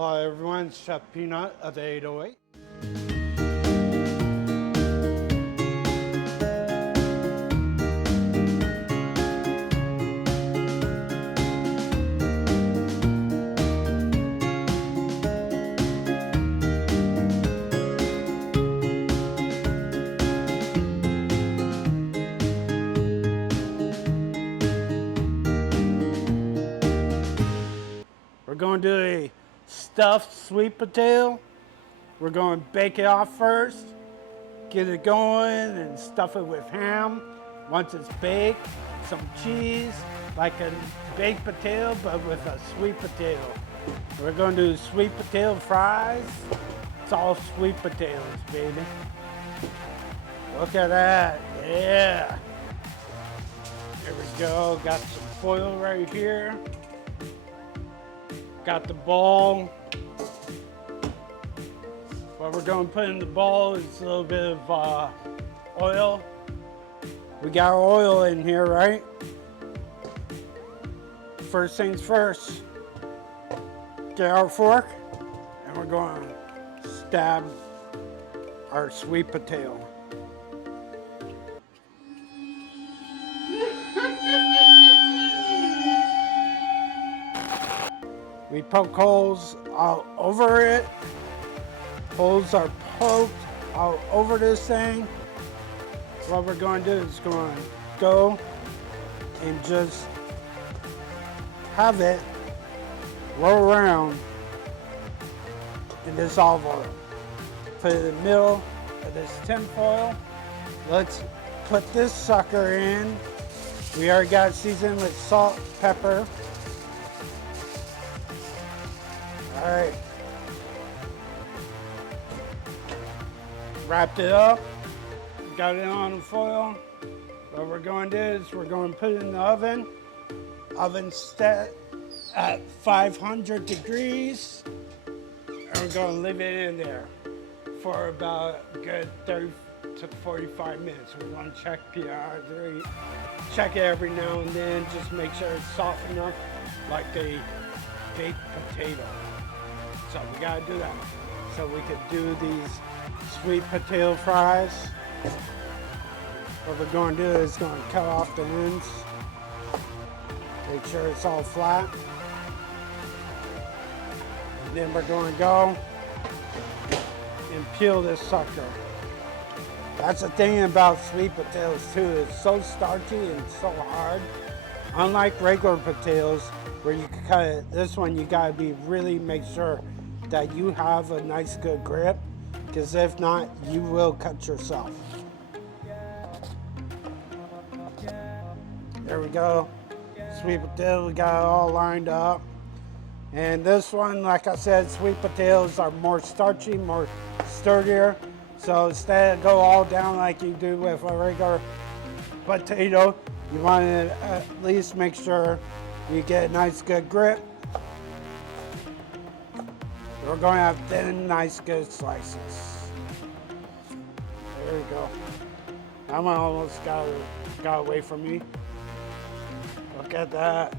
Hello everyone, it's Chef Peanut of the 808. We're going to do a stuffed sweet potato. We're going to bake it off first, get it going, and stuff it with ham. Once it's baked, some cheese, like a baked potato, but with a sweet potato. We're going to do sweet potato fries. It's all sweet potatoes, baby. Look at that, yeah. There we go, got some foil right here. Got the ball. What we're going to put in the ball is a little bit of oil. We got oil in here, right? First things first, get our fork, and we're going to stab our sweet potato. We poke holes all over it. Holes are poked all over this thing. What we're going to do is going to go and just have it roll around in this olive oil. Put it in the middle of this tin foil. Let's put this sucker in. We already got it seasoned with salt, pepper. All right. Wrapped it up. Got it on the foil. What we're going to do is we're going to put it in the oven. Oven set at 500 degrees. And we're going to leave it in there for about a good 30 to 45 minutes. We're going to check PR3. Check it every now and then. Just make sure it's soft enough, like a baked potato. So we gotta do that. So we could do these sweet potato fries. What we're gonna do is gonna cut off the ends. Make sure it's all flat. And then we're gonna go and peel this sucker. That's the thing about sweet potatoes too. It's so starchy and so hard. Unlike regular potatoes where you can cut it, this one you gotta be really make sure that you have a nice good grip, because if not, you will cut yourself. There we go. Sweet potato, we got it all lined up. And this one, like I said, sweet potatoes are more starchy, more sturdier. So instead of go all down like you do with a regular potato, you want to at least make sure you get a nice good grip. We're going to have thin, nice, good slices. There we go. That one almost got away from me. Look at that.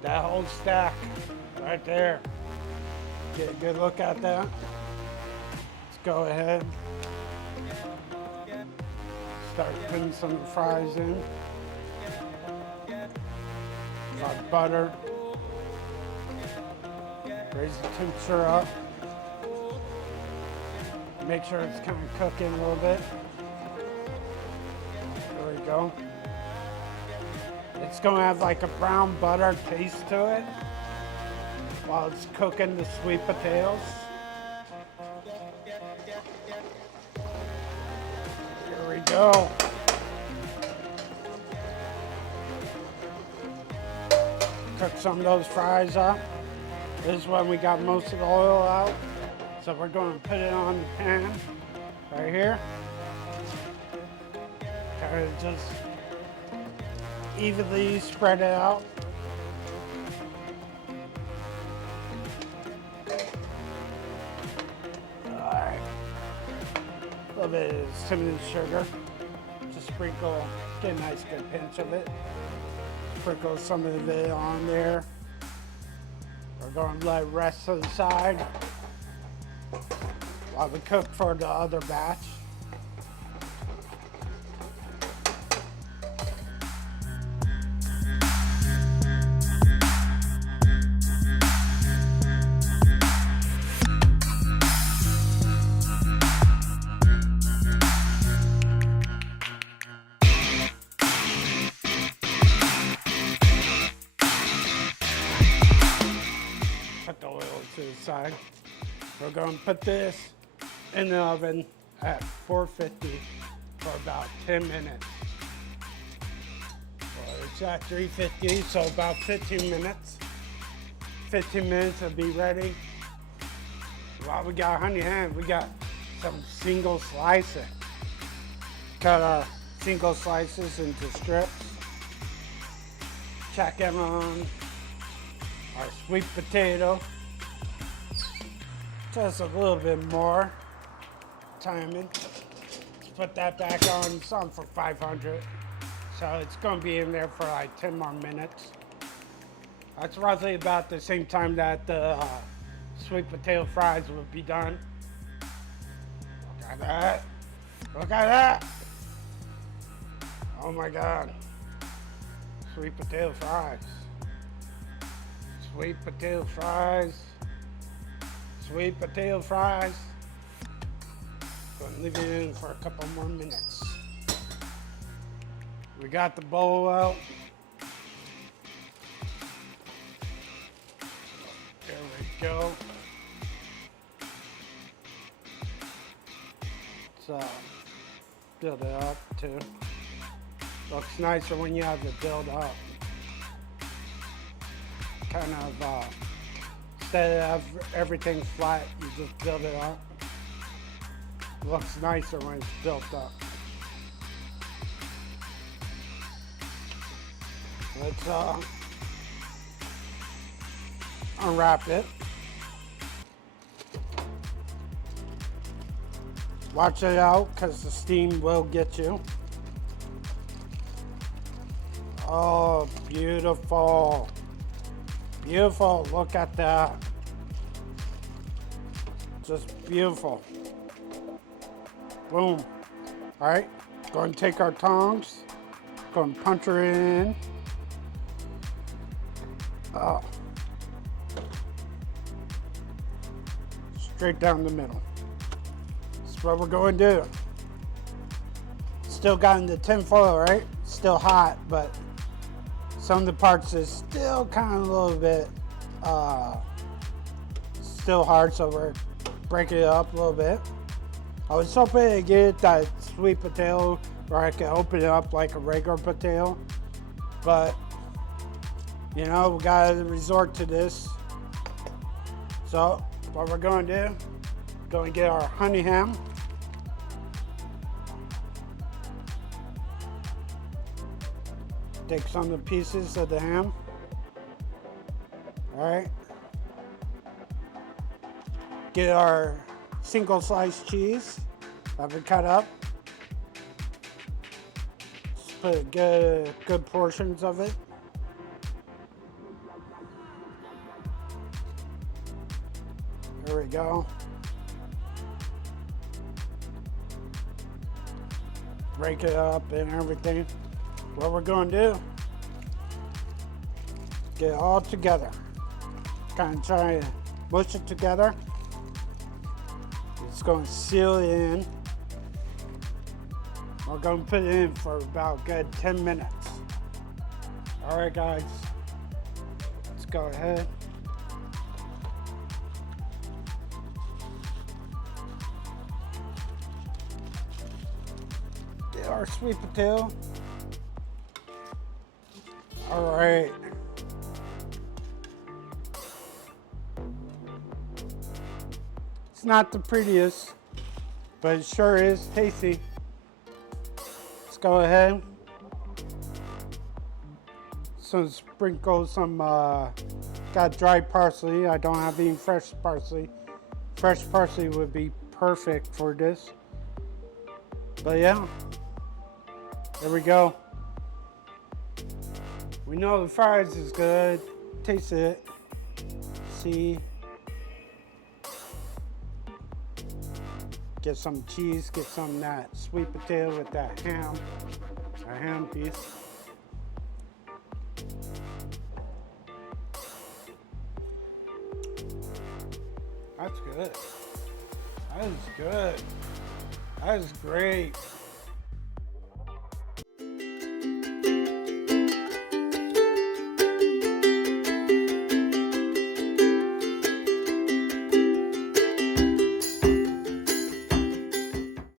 That whole stack right there. Get a good look at that. Let's go ahead. Start putting some fries in. Got butter. Raise the temperature up. Make sure it's kind of cooking a little bit. There we go. It's going to have like a brown butter taste to it while it's cooking the sweet potatoes. Here we go. Cook some of those fries up. This is when we got most of the oil out. So we're going to put it on the pan right here. Kind of just evenly spread it out. All right. A little bit of cinnamon sugar. Just sprinkle, get a nice good pinch of it. Sprinkle some of it on there. We're going to let it rest to the side while we cook for the other batch. Put the oil to the side. We're going to put this in the oven at 450 for about 10 minutes. Well, it's at 350, so about 15 minutes. 15 minutes will be ready. While we got honey ham, we got some single slices. Cut our single slices into strips. Check in on our sweet potato. Just a little bit more timing. Let's put that back on, some for 500. So it's gonna be in there for like 10 more minutes. That's roughly about the same time that the sweet potato fries will be done. Look at that. Look at that. Oh my God. Sweet potato fries. Sweet potato fries. Sweet potato fries. Gonna leave it in for a couple more minutes. We got the bowl out. There we go. Let's build it up too. Looks nicer when you have it build up. Kind of, instead of everything flat, you just build it up. Looks nicer when it's built up. Let's unwrap it. Watch it out, because the steam will get you. Oh, beautiful. Beautiful, look at that. Just beautiful. Boom. All right, go and take our tongs, go and punch her in. Straight down the middle. That's what we're going to do. Still got in the tin foil, right? Still hot, but some of the parts is still kind of a little bit still hard, so we're breaking it up a little bit. I was hoping to get that sweet potato where I could open it up like a regular potato, but you know, we gotta resort to this. So what we're gonna do, go and get our honey ham. Take some of the pieces of the ham. All right. Get our single slice cheese that we cut up. Just put good portions of it. There we go. Break it up and everything. What we're going to do, get it all together. Kind of try to mush it together. It's going to seal it in. We're going to put it in for about a good 10 minutes. All right, guys, let's go ahead. Get our sweet potato. All right. It's not the prettiest, but it sure is tasty. Let's go ahead. So sprinkle some, got dry parsley. I don't have any fresh parsley. Fresh parsley would be perfect for this. But yeah, there we go. We know the fries is good. Taste it. see. Get some cheese, get some that sweet potato with that ham, a ham piece. That's good. That is good. That is great.